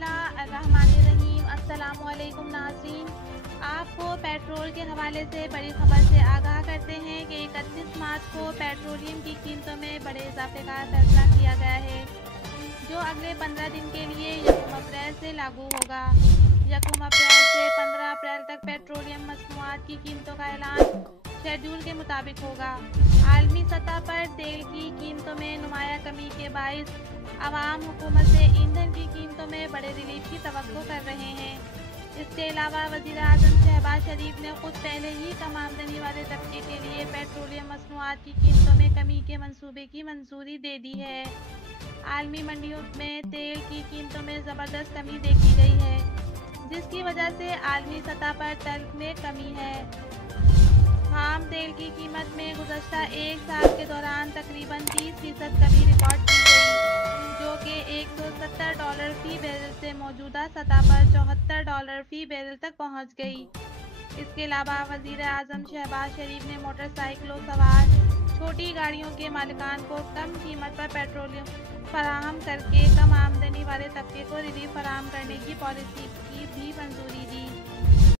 बिस्मिल्लाहिर्रहमानिर्रहीम। अस्सलाम वालेकुम नाज़रीन, आपको पेट्रोल के हवाले से बड़ी खबर से आगाह करते हैं कि 31 मार्च को पेट्रोलियम की कीमतों में बड़े इजाफे का फैसला किया गया है, जो अगले 15 दिन के लिए यकम अप्रैल से लागू होगा। यकम अप्रैल से 15 अप्रैल तक पेट्रोलियम मसनूआत की कीमतों का ऐलान शेड्यूल के मुताबिक होगा। आलमी सतह पर तेल की कीमतों में नुमाया कमी के बाइस अवाम हुकूमत से ईंधन की कीमतों में बड़े रिलीफ की तवक्को कर रहे हैं। इसके अलावा वज़ीर आज़म शहबाज शरीफ ने खुद पहले ही कम आमदनी वाले तबके के लिए पेट्रोलियम मसनूआत की कीमतों में कमी के मंसूबे की मंजूरी दे दी है। आलमी मंडियों में तेल की कीमतों में ज़बरदस्त कमी देखी गई है, जिसकी वजह से आलमी सतह पर तलब में कमी है। खाम तेल की कीमत में गुज़श्ता एक साल के दौरान तकरीबन 30% कमी रिकॉर्ड की गई, जो कि $170 फी बैरल से मौजूदा सतह पर $74 फी बैरल तक पहुंच गई। इसके अलावा वज़ीर आज़म शहबाज शरीफ ने मोटरसाइकिलों सवार छोटी गाड़ियों के मालिकान को कम कीमत पर पेट्रोलियम फराहम करके कम आमदनी वाले तबके को रिलीफ फराहम करने की पॉलिसी की भी मंजूरी दी।